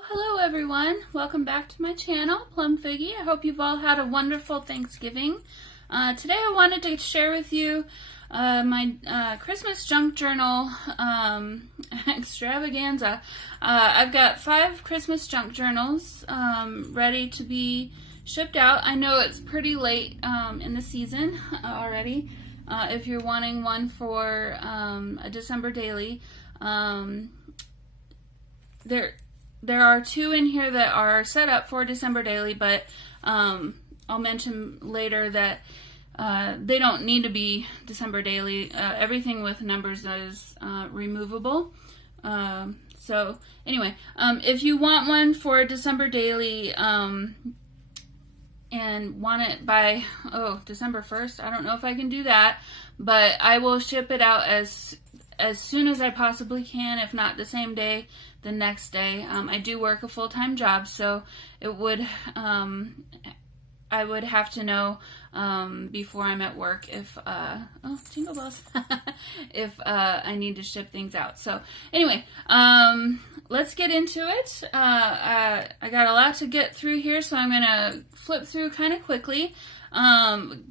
Well, hello everyone. Welcome back to my channel, Plum Figgy. I hope you've all had a wonderful Thanksgiving. Today I wanted to share with you my Christmas junk journal extravaganza. I've got 5 Christmas junk journals ready to be shipped out. I know it's pretty late in the season already. If you're wanting one for a December daily, there are 2 in here that are set up for December daily, but I'll mention later that they don't need to be December daily. Everything with numbers is removable. So anyway, if you want one for December daily and want it by December 1st, I don't know if I can do that, but I will ship it out as soon as I possibly can, if not the same day, the next day. I do work a full-time job, so it would I would have to know before I'm at work if jingle bells if I need to ship things out. So anyway, let's get into it. I got a lot to get through here, so I'm gonna flip through kind of quickly.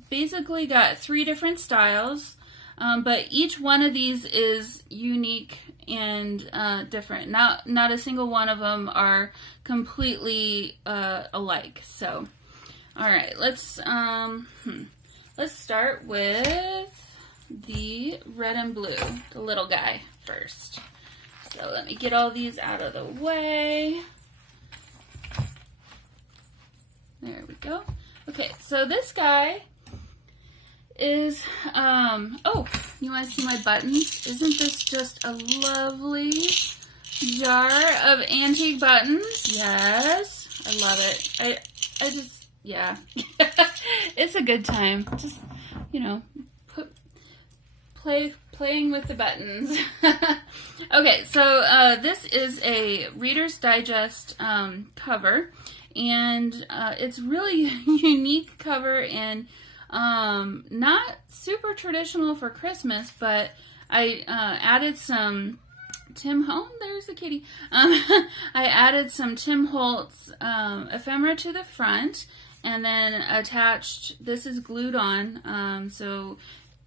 Basically got 3 different styles. But each one of these is unique and different. Not a single one of them are completely alike. So, all right, let's start with the red and blue, the little guy first. So let me get all these out of the way. There we go. Okay, so this guy is, you want to see my buttons? Isn't this just a lovely jar of antique buttons? Yes, I love it. I just, yeah, it's a good time. Just, playing with the buttons. Okay, so this is a Reader's Digest cover, and it's really unique cover and not super traditional for Christmas, but I added some there's the kitty. I added some Tim Holtz ephemera to the front, and then attached, this is glued on, so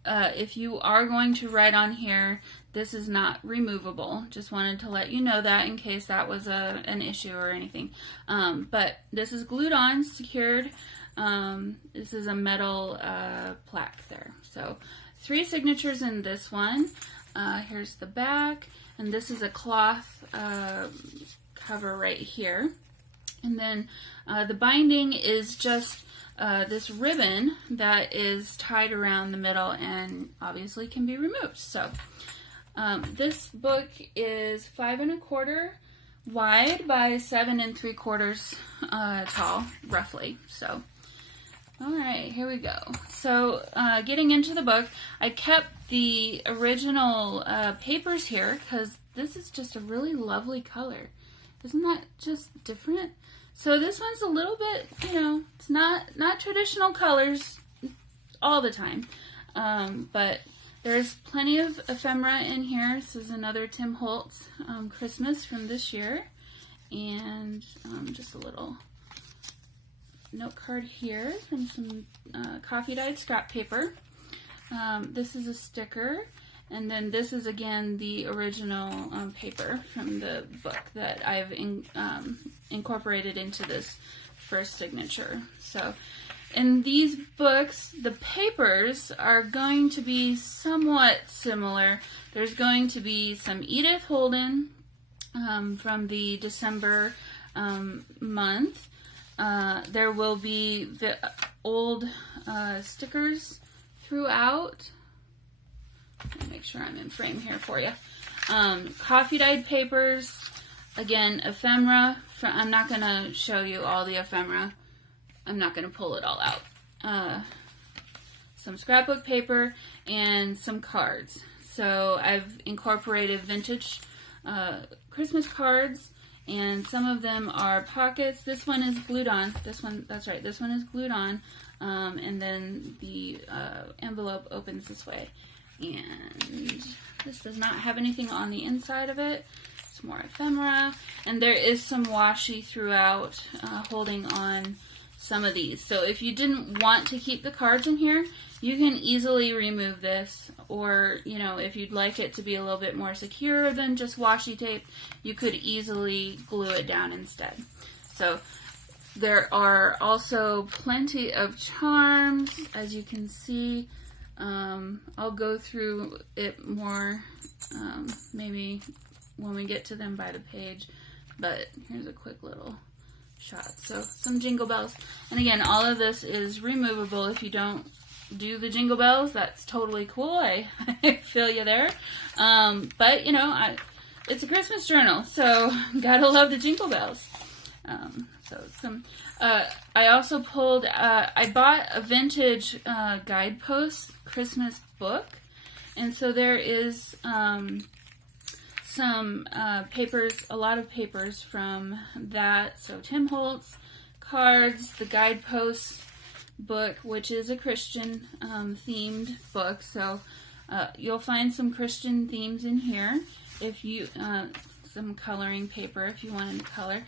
if you are going to write on here, this is not removable. Just wanted to let you know that in case that was an issue or anything. But this is glued on, secured. This is a metal plaque there. So 3 signatures in this one. Here's the back, and this is a cloth cover right here. And then the binding is just this ribbon that is tied around the middle and obviously can be removed. So this book is 5 1/4 wide by 7 3/4 tall, roughly. So alright, here we go. So, getting into the book, I kept the original papers here because this is just a really lovely color. Isn't that just different? So this one's a little bit, it's not traditional colors all the time. But there's plenty of ephemera in here. This is another Tim Holtz Christmas from this year. And just a little note card here from some coffee dyed scrap paper. This is a sticker, and then this is again the original paper from the book that I've incorporated into this first signature. So in these books, the papers are going to be somewhat similar. There's going to be some Edith Holden from the December month. There will be the old stickers throughout. Let me make sure I'm in frame here for you. Coffee dyed papers. Again, ephemera. I'm not going to show you all the ephemera. I'm not going to pull it all out. Some scrapbook paper and some cards. So I've incorporated vintage Christmas cards, and some of them are pockets. This one is glued on. This one, that's right, this one is glued on. And then the envelope opens this way. And this does not have anything on the inside of it. Just some more ephemera, and there is some washi throughout holding on some of these. So if you didn't want to keep the cards in here, you can easily remove this, or, you know, if you'd like it to be a little bit more secure than just washi tape, you could easily glue it down instead. So there are also plenty of charms, as you can see. I'll go through it more maybe when we get to them by the page, but here's a quick little shot. So some jingle bells, and again, all of this is removable. If you don't do the jingle bells, that's totally cool. I feel you there. But you know, it's a Christmas journal, so gotta love the jingle bells. So some, I also pulled, I bought a vintage guidepost Christmas book, and so there is some papers, a lot of papers from that. So Tim Holtz, cards, the guidepost book, which is a Christian themed book. So you'll find some Christian themes in here. If you, some coloring paper if you wanted to color.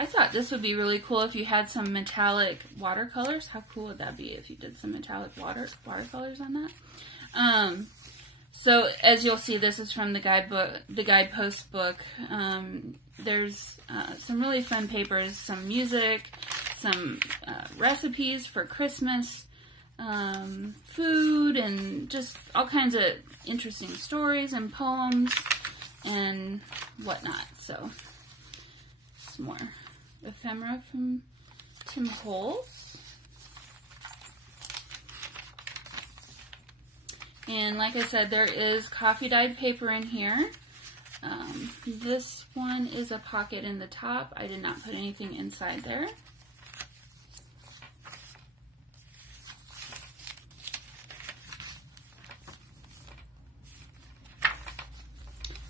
I thought this would be really cool if you had some metallic watercolors. How cool would that be if you did some metallic watercolors on that? So as you'll see, this is from the guidepost book. There's some really fun papers, some music, some recipes for Christmas, food, and just all kinds of interesting stories and poems and whatnot. So some more ephemera from Tim Holtz. And like I said, there is coffee dyed paper in here. This one is a pocket in the top. I did not put anything inside there.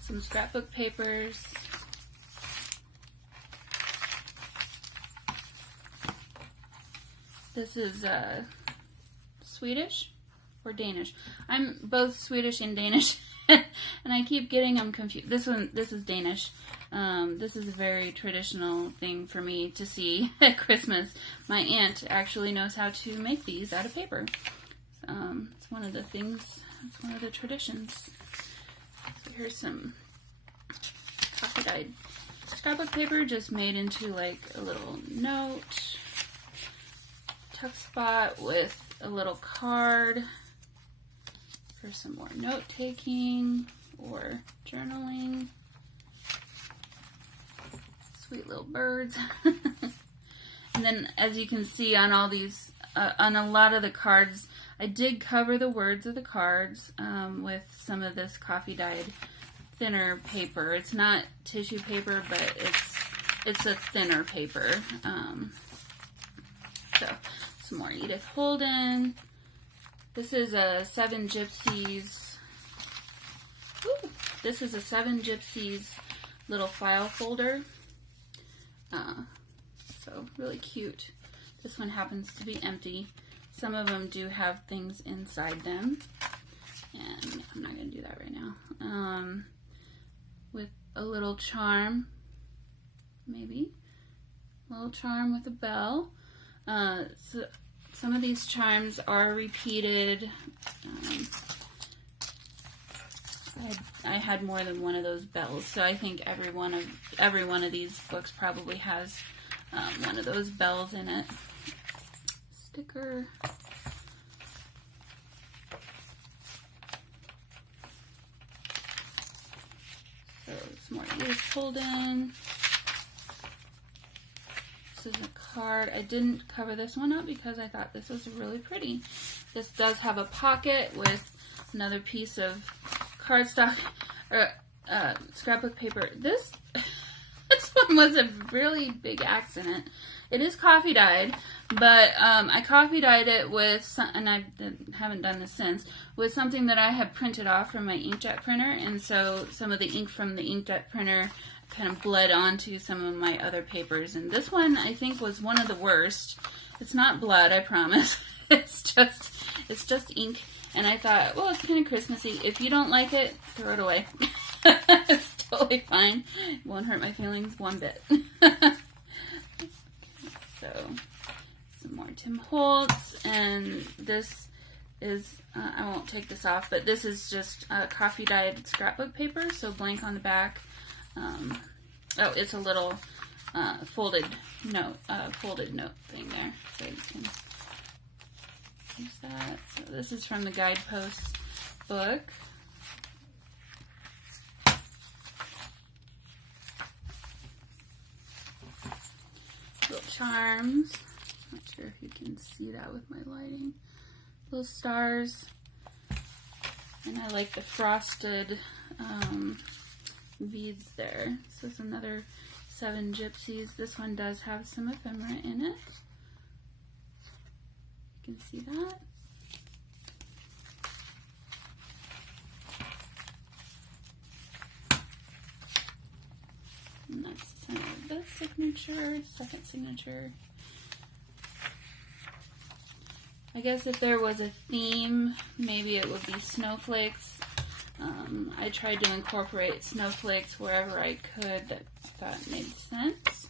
Some scrapbook papers. This is Swedish or Danish. I'm both Swedish and Danish, and I keep getting them confused. This is Danish. This is a very traditional thing for me to see at Christmas. My aunt actually knows how to make these out of paper. It's one of the things, it's one of the traditions. So here's some coffee dyed scrapbook paper, just made into like a little note tuck spot with a little card for some more note taking or journaling. Sweet little birds. And then, as you can see on all these, on a lot of the cards, I did cover the words of the cards with some of this coffee dyed thinner paper. It's not tissue paper, but it's a thinner paper. So some more Edith Holden. This is a Seven Gypsies. Ooh, this is a Seven Gypsies little file folder. So really cute. This one happens to be empty. Some of them do have things inside them, and I'm not going to do that right now. With a little charm, maybe. A little charm with a bell. So some of these charms are repeated. I had more than one of those bells, so I think every one of these books probably has one of those bells in it. Sticker. So some more Edith Holden. This is a card. I didn't cover this one up because I thought this was really pretty. This does have a pocket with another piece of cardstock or scrapbook paper. This one was a really big accident. It is coffee dyed, but I coffee dyed it with some, and I haven't done this since, with something that I had printed off from my inkjet printer, and so some of the ink from the inkjet printer kind of bled onto some of my other papers, and this one I think was one of the worst. It's not blood, I promise. It's just ink, and I thought, well, it's kind of Christmassy. If you don't like it, throw it away. It's totally fine. It won't hurt my feelings one bit. So, some more Tim Holtz, and this is, I won't take this off, but this is just coffee dyed scrapbook paper, so blank on the back. Oh, it's a little folded note thing there, so you can use that. So this is from the Guideposts book. Little charms. Not sure if you can see that with my lighting. Little stars. And I like the frosted beads there. So it's another 7 Gypsies. This one does have some ephemera in it. You can see that. And that's the center of this signature, second signature. I guess if there was a theme, maybe it would be snowflakes. I tried to incorporate snowflakes wherever I could that I thought made sense.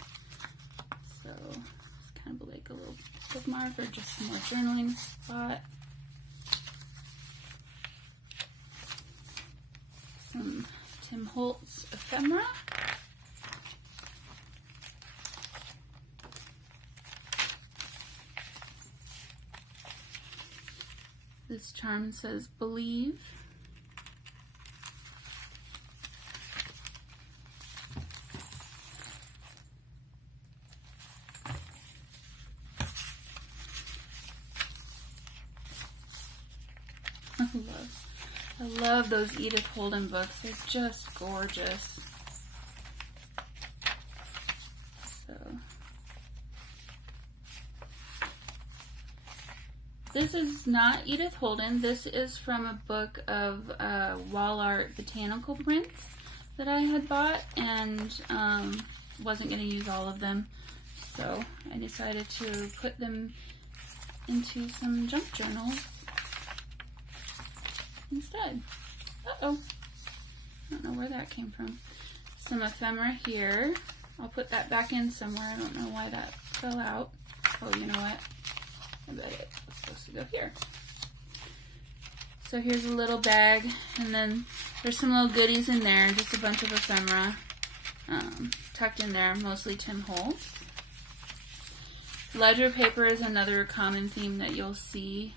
So it's kind of like a little bookmark or just some more journaling spot. Some Tim Holtz ephemera. This charm says believe. I love those Edith Holden books. They're just gorgeous. So this is not Edith Holden. This is from a book of wall art botanical prints that I had bought, and wasn't going to use all of them. So I decided to put them into some junk journals instead. Uh-oh. I don't know where that came from. Some ephemera here. I'll put that back in somewhere. I don't know why that fell out. Oh, you know what? I bet it was supposed to go here. So here's a little bag, and then there's some little goodies in there, just a bunch of ephemera tucked in there, mostly Tim Holtz. Ledger paper is another common theme that you'll see.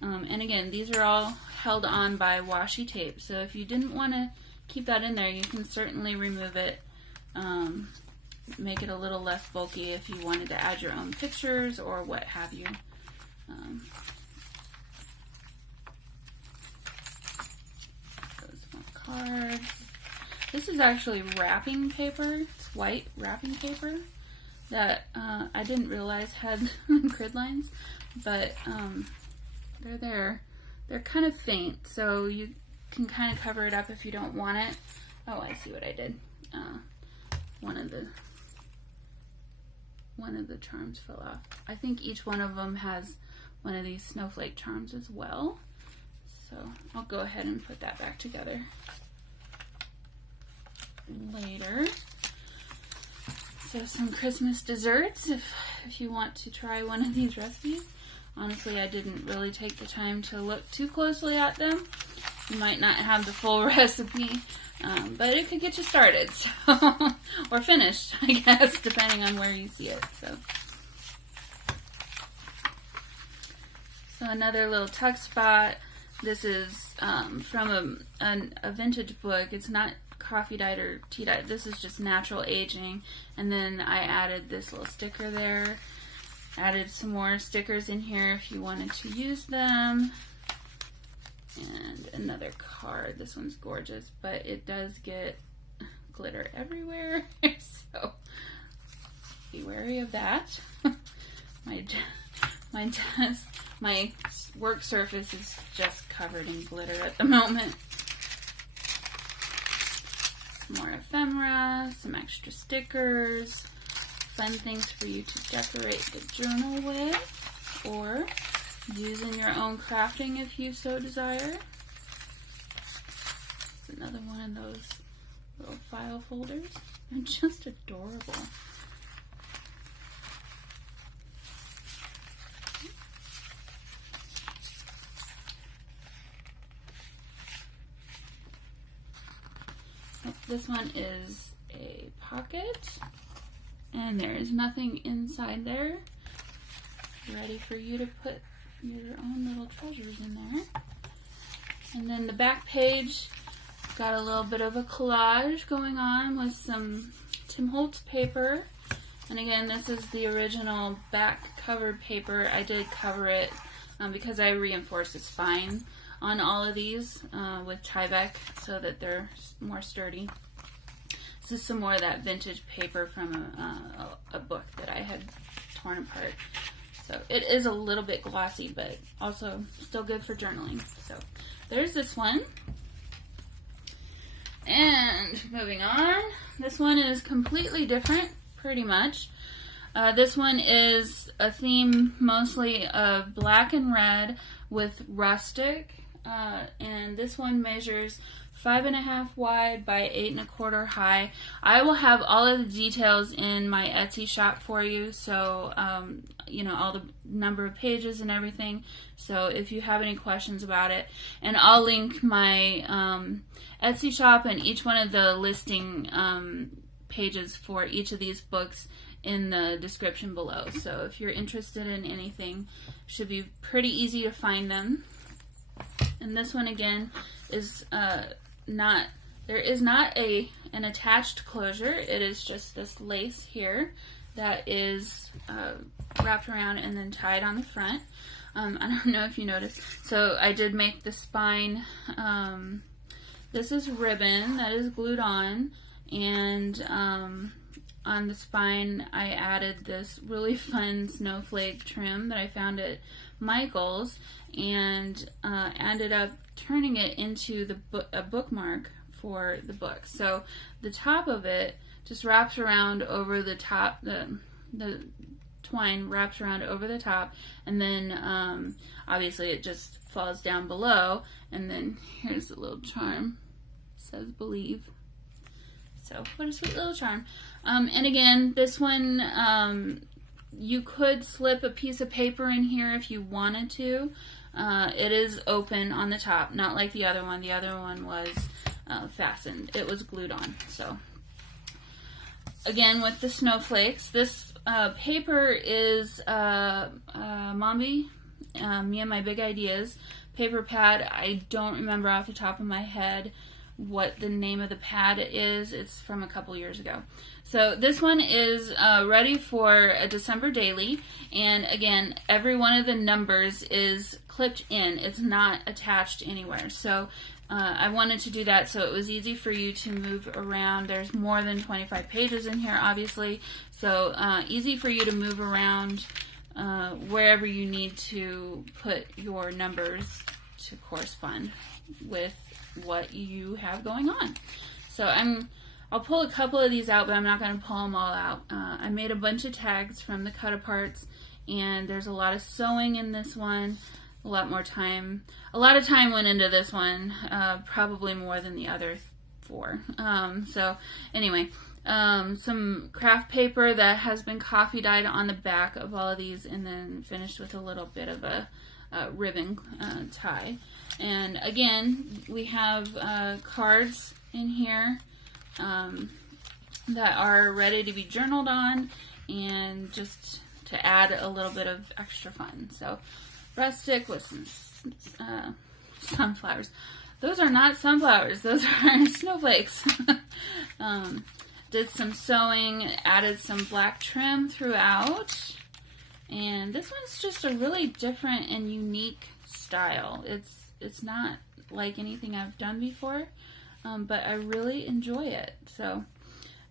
And again, these are all held on by washi tape, so if you didn't want to keep that in there, you can certainly remove it, make it a little less bulky if you wanted to add your own pictures or what have you. Those more cards. This is actually wrapping paper. It's white wrapping paper that I didn't realize had grid lines, but they're there. They're kind of faint, so you can kind of cover it up if you don't want it. Oh, I see what I did. One of the charms fell off. I think each one of them has one of these snowflake charms as well. So I'll go ahead and put that back together later. So some Christmas desserts if you want to try one of these recipes. Honestly, I didn't really take the time to look too closely at them. You might not have the full recipe, but it could get you started, so or finished, I guess, depending on where you see it. So another little tuck spot. This is from a vintage book. It's not coffee dyed or tea dyed. This is just natural aging, and then I added this little sticker there. Added some more stickers in here if you wanted to use them. And another card. This one's gorgeous, but it does get glitter everywhere, so be wary of that. My work surface is just covered in glitter at the moment. Some more ephemera, some extra stickers. Fun things for you to decorate the journal with, or use in your own crafting if you so desire. It's another one of those little file folders. They're just adorable. This one is a pocket, and there is nothing inside there. Ready for you to put your own little treasures in there. And then the back page got a little bit of a collage going on with some Tim Holtz paper. And again, this is the original back covered paper. I did cover it because I reinforced the spine on all of these with Tyvek so that they're more sturdy. This is some more of that vintage paper from a book that I had torn apart. So it is a little bit glossy, but also still good for journaling. So there's this one. And moving on, this one is completely different, pretty much. This one is a theme mostly of black and red with rustic. And this one measures 5.5 wide by 8.25 high. I will have all of the details in my Etsy shop for you, so you know, all the number of pages and everything. So if you have any questions about it, and I'll link my Etsy shop and each one of the listing pages for each of these books in the description below. So if you're interested in anything, it should be pretty easy to find them. And this one again is there is not an attached closure. It is just this lace here that is wrapped around and then tied on the front. I don't know if you noticed. So I did make the spine. This is ribbon that is glued on, and on the spine I added this really fun snowflake trim that I found at Michael's, and ended up turning it into a bookmark for the book. So the top of it just wraps around over the top, the twine wraps around over the top, and then obviously it just falls down below, and then here's the little charm. It says believe. So what a sweet little charm. And again, this one, you could slip a piece of paper in here if you wanted to. It is open on the top, not like the other one. The other one was fastened. It was glued on. So again, with the snowflakes, this paper is Mombi, Me and My Big Ideas paper pad. I don't remember off the top of my head what the name of the pad is. It's from a couple years ago. So this one is ready for a December daily, and again, every one of the numbers is clipped in. It's not attached anywhere. So I wanted to do that so it was easy for you to move around. There's more than 25 pages in here, obviously, so easy for you to move around wherever you need to put your numbers to correspond with what you have going on. So I'll pull a couple of these out, but I'm not going to pull them all out. I made a bunch of tags from the cut-aparts, and there's a lot of sewing in this one, a lot of time went into this one, probably more than the other four. So anyway, some craft paper that has been coffee dyed on the back of all of these, and then finished with a little bit of a ribbon tie. And again, we have cards in here that are ready to be journaled on, and just to add a little bit of extra fun. So Rustic with some sunflowers. Those are not sunflowers, those are snowflakes. Did some sewing, added some black trim throughout, and this one's just a really different and unique style. It's not like anything I've done before, but I really enjoy it. So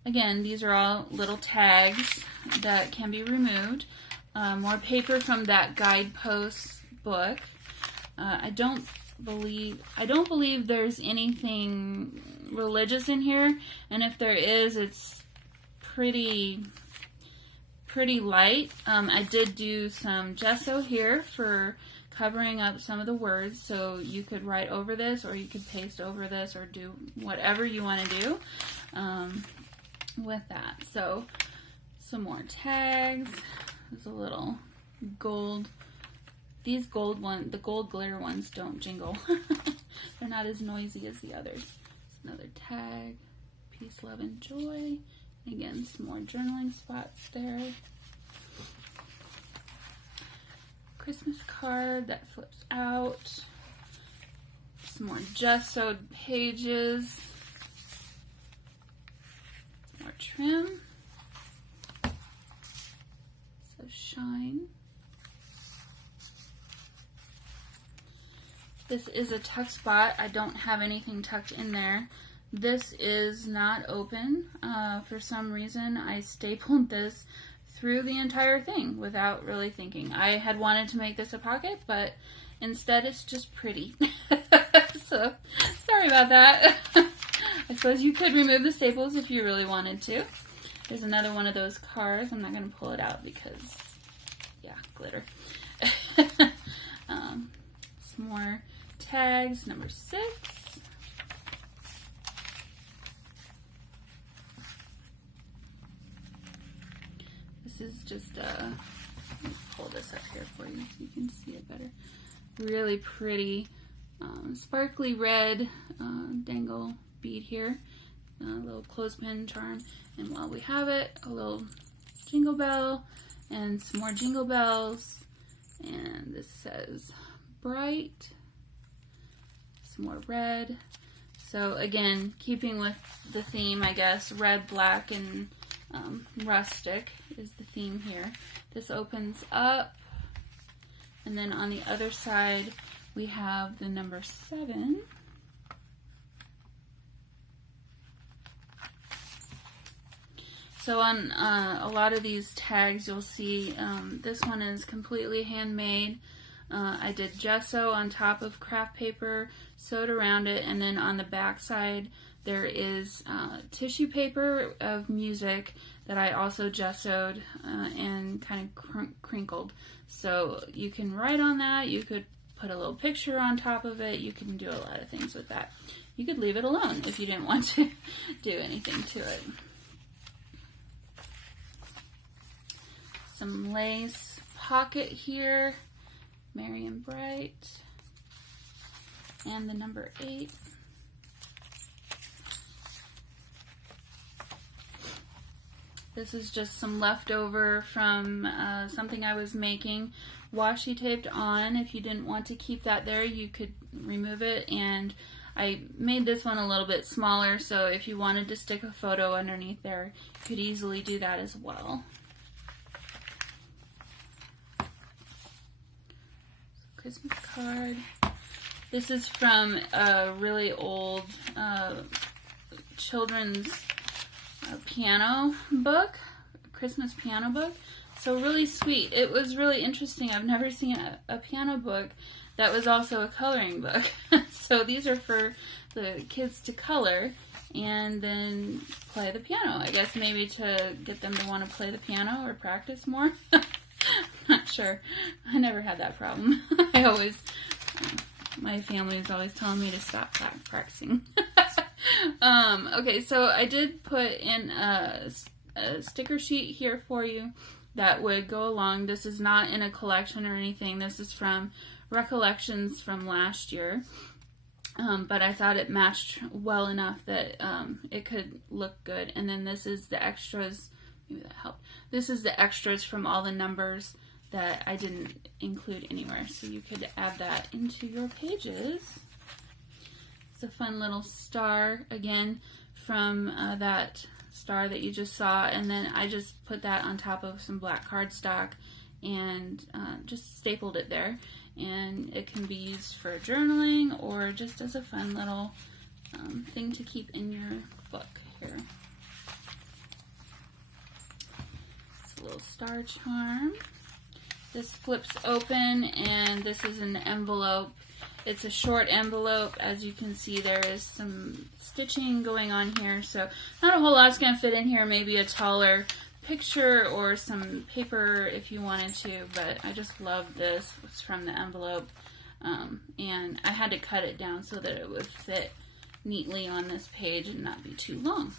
again, these are all little tags that can be removed. More paper from that guidepost book. I don't believe there's anything religious in here, and if there is, it's pretty light. I did do some gesso here for covering up some of the words, so you could write over this, or you could paste over this, or do whatever you want to do with that. So some more tags. There's a little gold. These gold ones, the gold glitter ones, don't jingle. They're not as noisy as the others. Another tag. Peace, love, and joy. Again, some more journaling spots there. Christmas card that flips out. Some more gessoed pages. More trim. So shine. This is a tuck spot. I don't have anything tucked in there. This is not open. For some reason, I stapled this through the entire thing without really thinking. I had wanted to make this a pocket, but instead it's just pretty. So, sorry about that. I suppose you could remove the staples if you really wanted to. There's another one of those cards. I'm not going to pull it out because, yeah, glitter. Some more tags, number 6. This is just let me pull this up here for you so you can see it better. Really pretty sparkly red dangle bead here. A little clothespin charm. And while we have it, a little jingle bell and some more jingle bells. And this says bright. Some more red. So again, keeping with the theme, I guess, red, black, and rustic is the theme here. This opens up, and then on the other side we have the number 7. So on a lot of these tags you'll see this one is completely handmade. I did gesso on top of craft paper, sewed around it, and then on the back side there is tissue paper of music that I also gessoed and kind of crinkled. So you can write on that, you could put a little picture on top of it, you can do a lot of things with that. You could leave it alone if you didn't want to do anything to it. Some lace pocket here, Merry and Bright, and the number 8. This is just some leftover from something I was making. Washi taped on. If you didn't want to keep that there, you could remove it. And I made this one a little bit smaller, so if you wanted to stick a photo underneath there, you could easily do that as well. Christmas card. This is from a really old children's piano book, Christmas piano book. So really sweet. It was really interesting. I've never seen a piano book that was also a coloring book. So these are for the kids to color and then play the piano. I guess maybe to get them to want to play the piano or practice more. Not sure. I never had that problem. My family is always telling me to stop practicing. Okay, so I did put in a sticker sheet here for you that would go along. This is not in a collection or anything. This is from recollections from last year. But I thought it matched well enough that it could look good. And then this is the extras. Maybe that helped. This is the extras from all the numbers that I didn't include anywhere. So you could add that into your pages. It's a fun little star, again, from that star that you just saw. And then I just put that on top of some black cardstock and just stapled it there. And it can be used for journaling or just as a fun little thing to keep in your book here. It's a little star charm. This flips open and this is an envelope. It's a short envelope. As you can see, there is some stitching going on here, so not a whole lot's going to fit in here. Maybe a taller picture or some paper if you wanted to, but I just love this. It's from the envelope, and I had to cut it down so that it would fit neatly on this page and not be too long.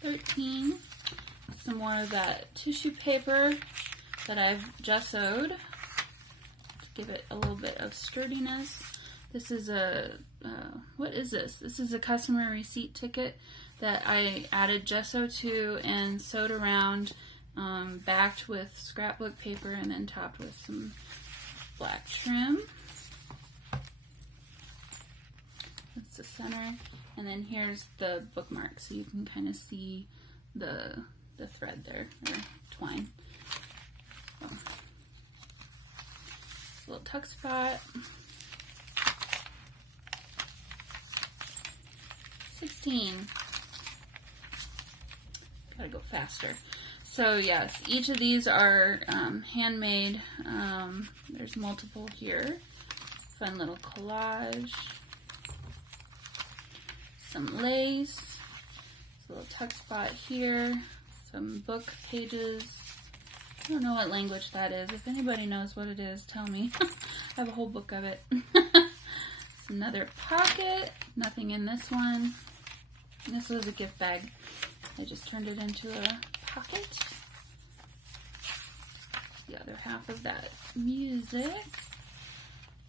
13, some more of that tissue paper that I've gessoed to give it a little bit of sturdiness. This is a, what is this? This is a customer receipt ticket that I added gesso to and sewed around, backed with scrapbook paper and then topped with some black trim. That's the center. And then here's the bookmark, so you can kind of see the thread there, or twine. So, little tuck spot. 16. Gotta go faster. So yes, each of these are handmade. There's multiple here. Fun little collage. Some lace. A little tuck spot here. Some book pages. I don't know what language that is. If anybody knows what it is, tell me. I have a whole book of it. It's another pocket. Nothing in this one. This was a gift bag. I just turned it into a pocket. The other half of that music.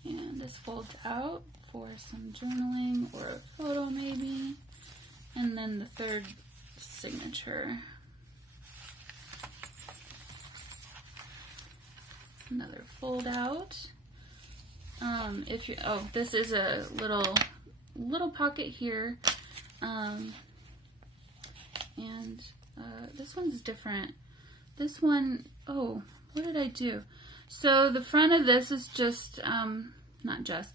And this folds out for some journaling or a photo maybe. And then the third signature. Another fold out. If you, oh, this is a little pocket here. This one's different. This one, oh, what did I do? So the front of this is just,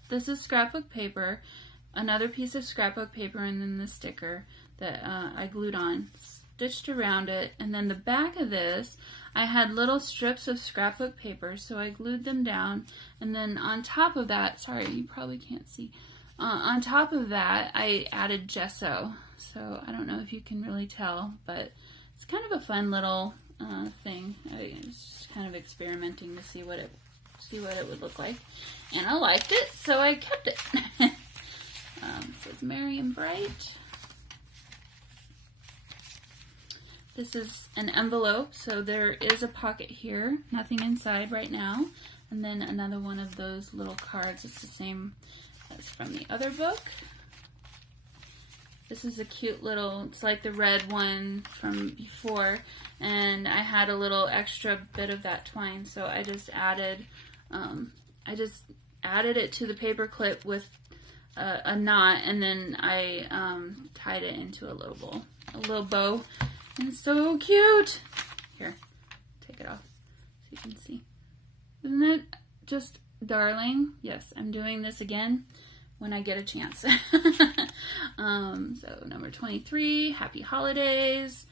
this is scrapbook paper, another piece of scrapbook paper, and then the sticker that I glued on, stitched around it, and then the back of this, I had little strips of scrapbook paper, so I glued them down, and then on top of that, sorry, you probably can't see, on top of that, I added gesso. So I don't know if you can really tell, but it's kind of a fun little thing. I was just kind of experimenting to see what it would look like, and I liked it, so I kept it. It says Merry and Bright. This is an envelope, so there is a pocket here, nothing inside right now, and then another one of those little cards. It's the same as from the other book. This is a cute little, it's like the red one from before, and I had a little extra bit of that twine, so I just added it to the paper clip with a knot, and then I tied it into a little bow, and it's so cute. Here, take it off so you can see. Isn't it just darling? Yes, I'm doing this again when I get a chance. So number 23, Happy Holidays.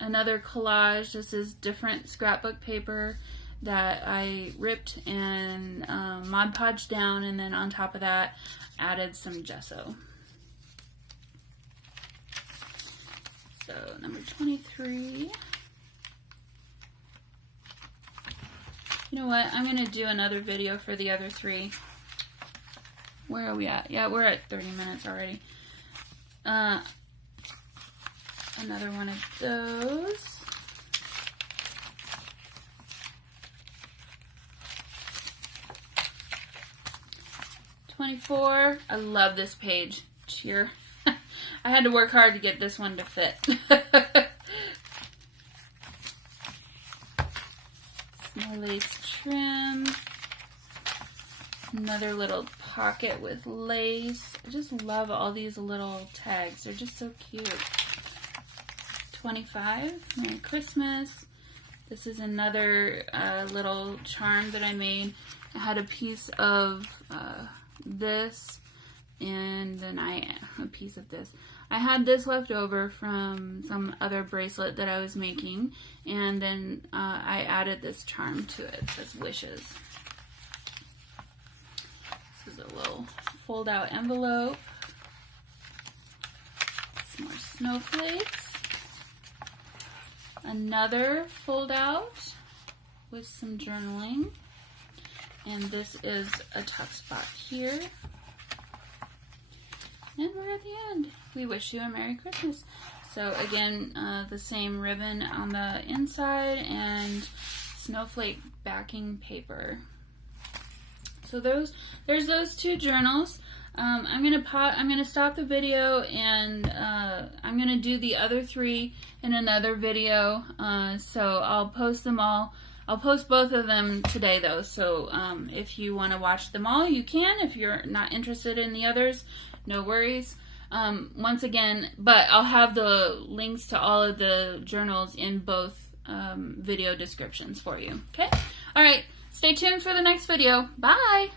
Another collage. This is different scrapbook paper that I ripped and Mod Podged down, and then on top of that added some gesso. So number 23. You know what? I'm going to do another video for the other three. Where are we at? Yeah, we're at 30 minutes already. Another one of those. #24. I love this page. Cheer. I had to work hard to get this one to fit. Small lace trim. Another little pocket with lace. I just love all these little tags. They're just so cute. 25, Merry Christmas. This is another little charm that I made. I had a piece of this, and then a piece of this. I had this left over from some other bracelet that I was making, and then I added this charm to it. It says Wishes. This is a little fold-out envelope. more snowflakes. Another fold out with some journaling. And this is a tuck spot here. And we're at the end. We wish you a Merry Christmas. So again, the same ribbon on the inside and snowflake backing paper. So there's those two journals. I'm gonna stop the video and I'm gonna do the other three in another video. So I'll post them all. I'll post both of them today though. So if you want to watch them all, you can. If you're not interested in the others, no worries. Once again, but I'll have the links to all of the journals in both video descriptions for you. Okay? All right. Stay tuned for the next video. Bye!